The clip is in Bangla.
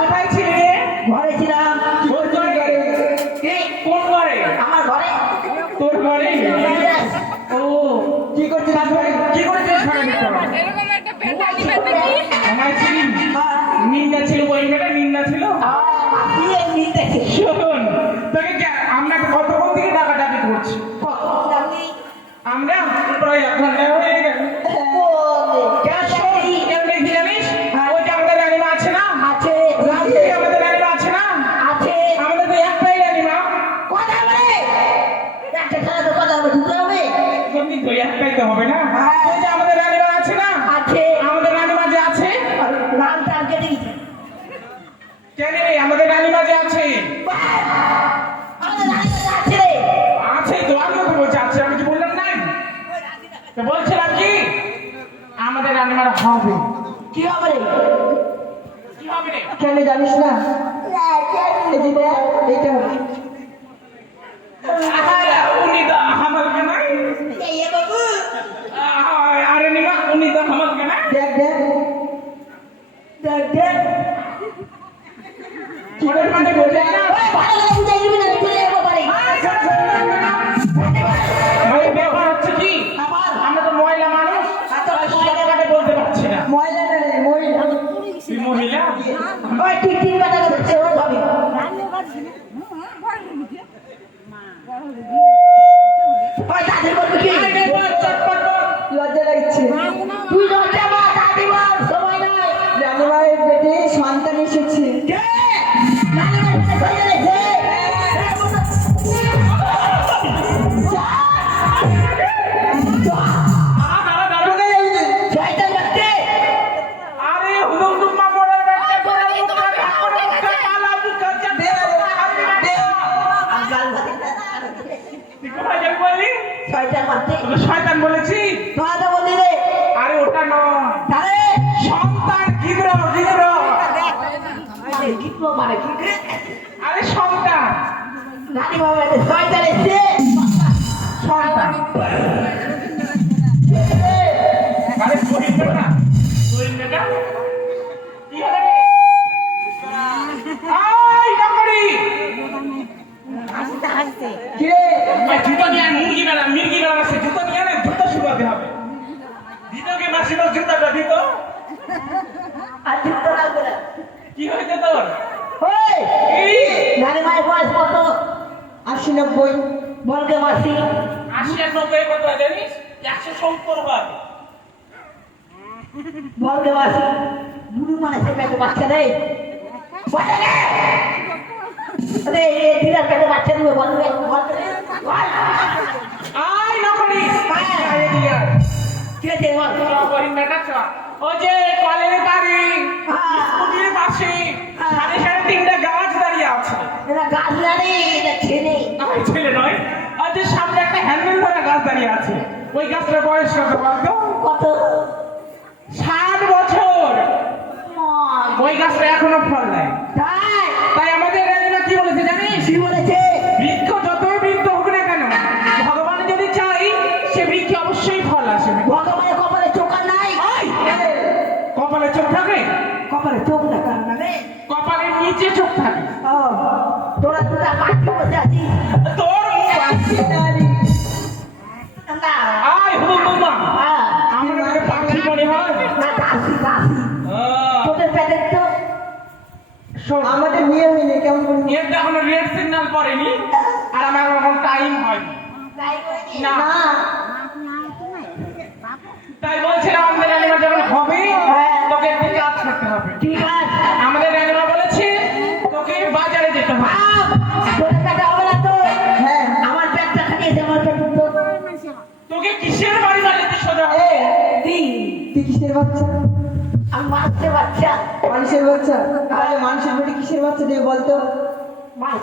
কোথায় ছিলে? ঘরে ছিলাম। কোন ঘরে? আমার ঘরে। তোর ঘরে? ও কি করছিস? কি করছিস? নিন্দা ছিল, ওই মেয়েটা নিন্দা ছিল। শোন, তোকে আমরা কতক্ষণ থেকে ডাকাডাকি করছি? আমরা প্রায় 1 ঘন্টা হয়ে গেল। হবে না আমাদের রানীমা আছে না? আমাদের রানীমা যে আছে কেন? আমাদের রানীমা যে আছে আছে তো, আমি তো বলছি আছে, আমি কি বললাম নাই? তো বলছিলাম কি আমাদের রানীমার হবে। কি হবে রে? কি হবে রে? কেন জানিস না? এইটা হবে। উনি তো আমার কেনা, আরে নিমা উনি তো আমার কেনা। দেখ দেখ দেখ দেখ ওদের মানে বলে না ভালো লাগে বুঝাই দিবি না, চলে যাবো বাড়ি। ভাই ব্যাপার হচ্ছে কি, আমরা তো মহিলা মানুষ, সকালে বলতে পারছি না। মহিলা না রে, মহিলা। তুই মহিলা? ওই ঠিক ঠিক কথা বলছে ও ভাবি। ওই দাদি বলবে কি? লজ্জা লাগছে। তুই লজ্জা মা, দাদি বল, সময় নাই। রানীমায়ের পেটে সন্তান এসেছে। রানীমায়ের পেটে সন্তান এসেছে। শয়তান বলেছি? আরে ওটা নয়, সন্তান। আরে সন্তান রানী বাবা শয়তান এসে সন্তান। আরে গোহিন্দা কি হলো রে? আই নকরি কি রে? জুতো নিয়ে মির্গি বেলা আছে, জুতো নিয়ে না, জুতো শুকাতে হবে। দিতকে মাসি তো জুতাটা দিত। আর জুতো লাগবে না। কি হয়েছে তোর? ওই নারী মায়ের বয়স কত? 80-90। বলকে মাসি 80-90 কত জানিস? 170 বার। বলকে মাসি বুড়ো মানুষের পেটে বাচ্চা দেয়। আরে এই দিদার পেটে বাচ্চা দিবে বলবে। আই নকরি আরে দিয়া কি আছে বল? করিম বেটা চ ও যে কলের বাড়ি স্কুটির পাশে 3.5 গাছ দাঁড়িয়ে আছে। এটা গাছ দাঁড়িয়ে, এটা ছেলে। আমার ছেলে নয়, আর যে সামনে একটা হ্যান্ডেল ধরা গাছ দাঁড়িয়ে আছে, ওই গাছটার বয়স কত বলতো? কত? 60 বছর। ওই গাছটা এখনো ফল দেয়। তাই আমাদের রানীমা কি বলেছে জানিস? কি বলেছে? বৃক্ষ যতই বৃদ্ধ হোক না কেন, ভগবান যদি চাই সে বৃক্ষে অবশ্যই ফল আসবে। ভগবানের কপালে চোখ নাই? কপালে চোখ থাকে? কপালে চোখ দেখা না রে, কপালের নিচে চোখ থাকে। ও তোরা দুটা পাখি বসে আছিস, তোর পাখি না আই হুমা আমাদের পাখি মনে হয় না, দাসি দাসি। তোদের পেটে তো আমাদের বিয়ে হয়নি, কেমন এর তো এখনো রেড সিগন্যাল পড়েনি, আর আমার এখন টাইম হয়নি। না তাই বলছিলাম আমাদের রানীমা যখন হবে তোকে একটু কাজ করতে হবে। ঠিক আছে, আমাদের রানীমা বলেছে তোকে বাজারে যেতে হবে। তোর কাছে হবে না তো? হ্যাঁ আমার পেটটা খাইয়েছে, আমার পেট তোকে কিসের বাড়ি বাড়িতে সোজা হবে? তুই কিসের বাচ্চা? আমি মানুষের বাচ্চা। মানুষের বাচ্চা? তাহলে মানুষের পেটে কিসের বাচ্চা দেবে বলতো? মানুষ